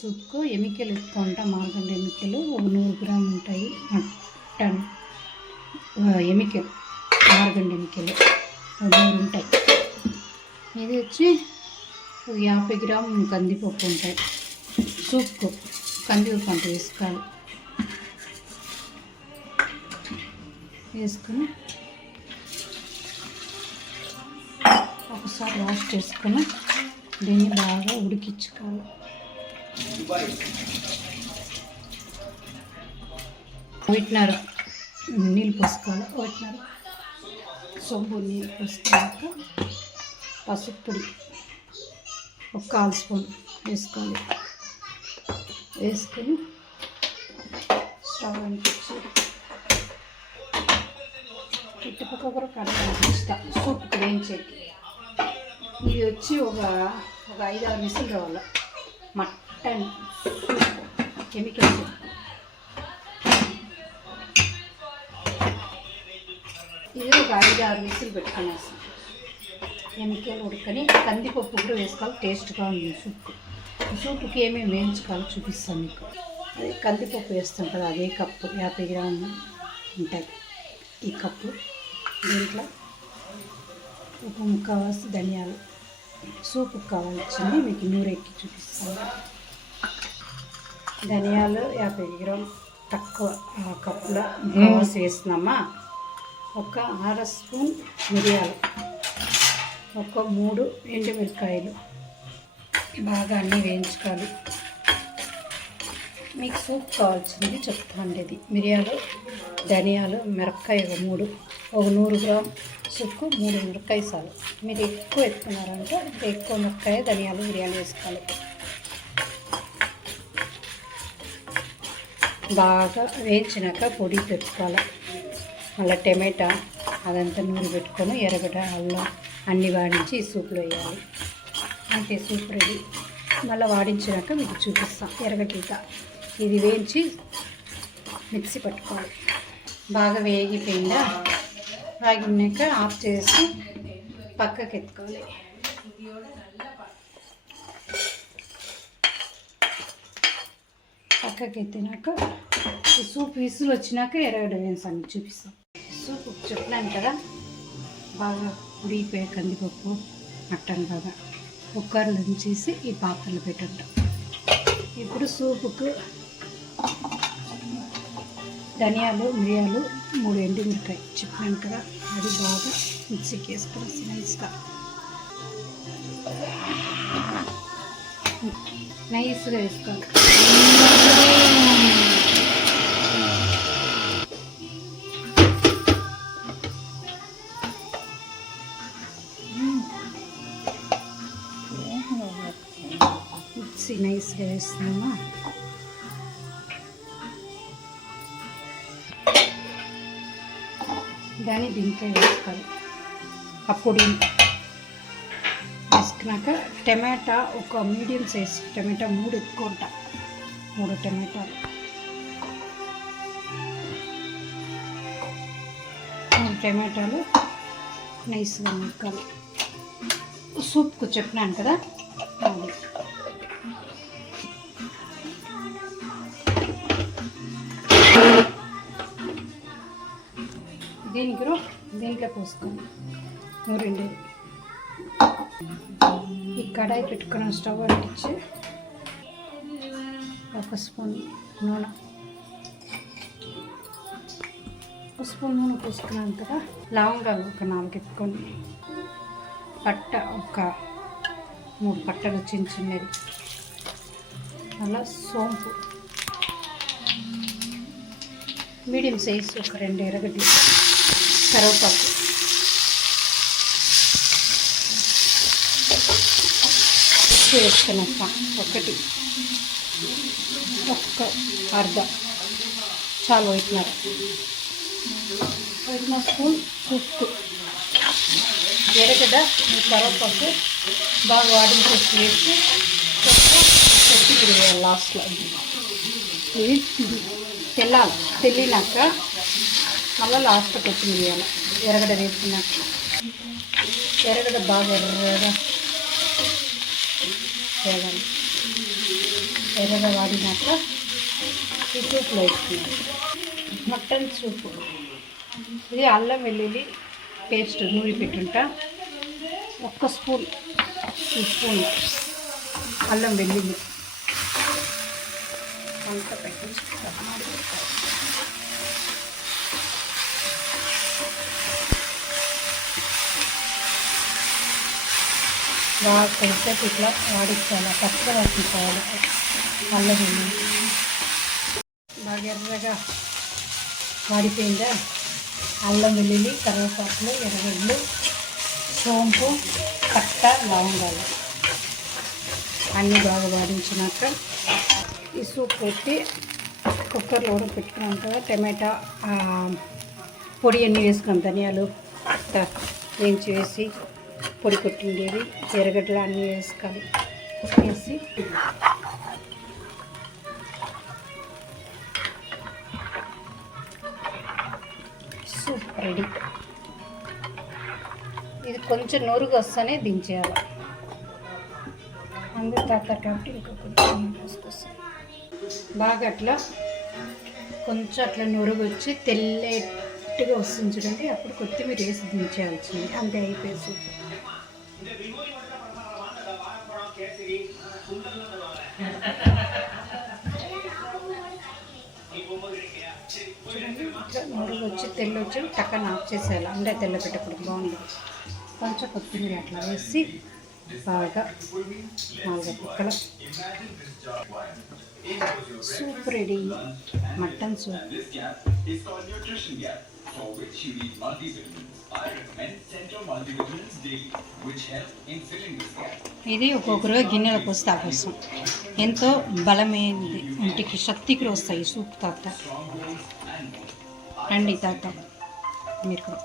సూప్కు ఎమికలు ఎత్తుకుంటా మార్గండి ఎమికలు ఒక నూరు గ్రాములు ఉంటాయి. మటన్ ఎమికలు మార్గండి ఎమికలు నూరు ఉంటాయి. ఇది వచ్చి ఒక యాభై గ్రాములు కందిపప్పు ఉంటాయి. సూప్కు కందిపప్పు అంట వేసుకోవాలి. వేసుకుని ఒకసారి వాష్ చేసుకుని దీన్ని బాగా ఉడికించుకోవాలి. వీటినారు నీళ్ళు పోసుకోవాలి. పెట్టినారు. సొంపు నీళ్ళు పోసుకున్నాక పసుపు పొడి ఒక కాల్ స్పూన్ వేసుకోవాలి వేసుకొని స్టవ్ అనిపించి చుట్టుపక్క కూడా కడగాలి ఇష్టం. సూప్ వేయించేకి ఇది వచ్చి ఒక ఒక ఐదు ఆరు కావాలి మట్ మటన్ కెమికల్స్ ఇది ఒక ఐదు ఆరు మిసులు పెట్టుకునేస్తాం కెమికల్ ఉడకని కందిపప్పు కూడా వేసుకోవాలి. టేస్ట్గా ఉంది సూప్ సూప్కి ఏమేమి వేయించుకోవాలో చూపిస్తాను మీకు. అదే కందిపప్పు వేస్తాం కదా అదే కప్పు. యాభై గ్రాములు ఉంటాయి. ఈ కప్పు దీంట్లో ఒక కావాల్సి ధనియాలు. సూపు కావాల్సింది మీకు నూరెక్కి చూపిస్తాను. ధనియాలు యాభై గ్రామ్ తక్కువ కప్పులో ముక్కవాసి వేస్తున్నామా? ఒక అర స్పూన్ మిరియాలు ఒక మూడు ఎండుమిరకాయలు బాగా అన్నీ వేయించుకోవాలి. మీకు సూప్ కావాల్సింది చెప్తాను ఇది మిరియాలు ధనియాలు మిరపకాయ ఒక మూడు ఒక నూరు గ్రామ్ సుక్కు మూడు మిరపకాయ చాలు. మీరు ఎక్కువ ఎత్తుకున్నారంటే ఎక్కువ మిరపకాయ ధనియాలు మిరియాలు వేసుకోవాలి. బాగా వేయించినాక పొడి పెట్టుకోవాలి. మళ్ళీ టమాటా అదంతా నూనె పెట్టుకొని ఎర్రగడ్డ అల్లం అన్ని వాడించి ఈ సూప్లో వేయాలి. అంతే సూప్ రెడీ. మళ్ళీ వాడించినాక మీకు చూపిస్తాం ఎర్రగడ్డ ఇది వేయించి మిక్సీ పట్టుకోవాలి. బాగా వేగిపోయిందా? వేగినాక ఆఫ్ చేసి పక్కకి ఎత్తుకోవాలి పక్కకి ఎత్తినాక సూప్ విసులు వచ్చినాక ఎర్రగడ్డ వేసాను చూపిస్తాం. సూప్ చెప్పినాను కదా బాగా ఉడిగిపోయే కందిపప్పు మటన్ బాగా కుక్కర్లో ఉంచేసి ఈ పాత్రలు పెట్టండి ఇప్పుడు సూపుకు ధనియాలు మిరియాలు మూడు ఎండుమిరకాయ చెప్పాను కదా అది బాగా మిక్సీకి వేసుకొని నైస్గా నైస్గా వేసుకోవాలి మిక్సీ నైస్గా వేస్తున్నామా దాన్ని దీంట్లో వేసుకోవాలి అప్పుడు తీసుకున్నాక టమాటా ఒక మీడియం సైజ్ టమాటా మూడు ఎక్కువ ఉంటా మూడు టమాటాలు. మూడు టమాటాలు నైస్గా ముక్కలు. సూప్కు చెప్పినాను కదా? అది. దీనికి రో దీంట్లో పోసుకోండి నూరండి. ఈ కడాయి పెట్టుకున్న స్టవ్ అంటించి ఒక స్పూన్ నూనె. ఒక స్పూన్ నూనె పోసుకున్నంతగా లవంగాలు ఒక నాలుగు ఎత్తుకొని పట్ట ఒక మూడు పట్టలు చిన్న చిన్నవి. అలా సోంపు. మీడియం సైజ్ ఒక రెండు ఎరగడ్డి కరివేపాకు. చేసుకున్నాక ఒకటి. ఒక్క అర్ధ. చాలు వైట్నర్. వైట్నర్ స్పూన్ ఉప్పు. ఎర్రగడ్డ ఈ బాగా వాడించేసి వేసి కొత్తిమీర వేయాలి లాస్ట్లో. ఇది తెల్లాలి. తెల్లినాక మళ్ళీ లాస్ట్ కొత్తిమీర వేయాలి. ఎర్రగడ్డ వేసుకున్నాక ఎర్రగడ్డ బాగా ఎర్రగా వేయాలి ఎర్రగా వాడినాక ఈ సూప్లో వేసుకున్నాను మటన్ సూప్. ఇది అల్లం వెల్లుల్లి పేస్ట్ నూరి పెట్టుంటా. ఒక్క స్పూన్ ఈ స్పూన్ అల్లం వెల్లుల్లి. అంత పెట్టేసి బాగా కొద్దిసేపు ఇట్లా వాడించాలి పచ్చగా వాడించాలి అల్లం బాగా ఎర్రగా వాడిపోయిందా అల్లం వెల్లుల్లి కరివేపాకులు ఎర్రగడ్డలు సోంపు కట్ట లవంగాలు. అన్నీ బాగా వాడించినాక ఈ సూప్ పెట్టి కుక్కర్లో కూడా పెట్టుకున్నాం కదా టమాటా పొడి అన్నీ వేసుకున్నాం ధనియాలు పట్ట వేయించి వేసి పొడి కొట్టిండేది ఎర్రగడ్డలు అన్నీ వేసుకోవాలి వేసి. Soup ready. ఇది కొంచెం నూరుగా వస్తేనే దించేయాలి. అందరు తాతారు కాబట్టి ఇంకా కొంచెం బాగా అట్లా కొంచెం అట్లా నూరుగు వచ్చి తెల్లటిగా వస్తుంది చూడండి. అప్పుడు కొత్తిమీర వేసి దించేయాల్సింది. అంతే అయిపోయి సూపర్ చూడండి. ఇట్లా నూరుగు వచ్చి తెల్ల వచ్చి టక్కన ఆఫ్ చేసేయాలి. అంటే తెల్ల పెట్టకూడదు. బాగుంది. కొంచెం కొత్తిమీర అట్లా వేసి బాగా నాలుగు పిక్కలు soup ready. Mutton soup. For which you need multivitamins. I recommend Central Multivitamins Daily, which help in filling this gap. ఇది ఒక్కొక్కరు గిన్నెలో పోసి తాగొస్తాం ఎంతో బలమైనది ఒంటికి శక్తి కూడా వస్తాయి సూప్ తాత రండి తాత మీరు కూడా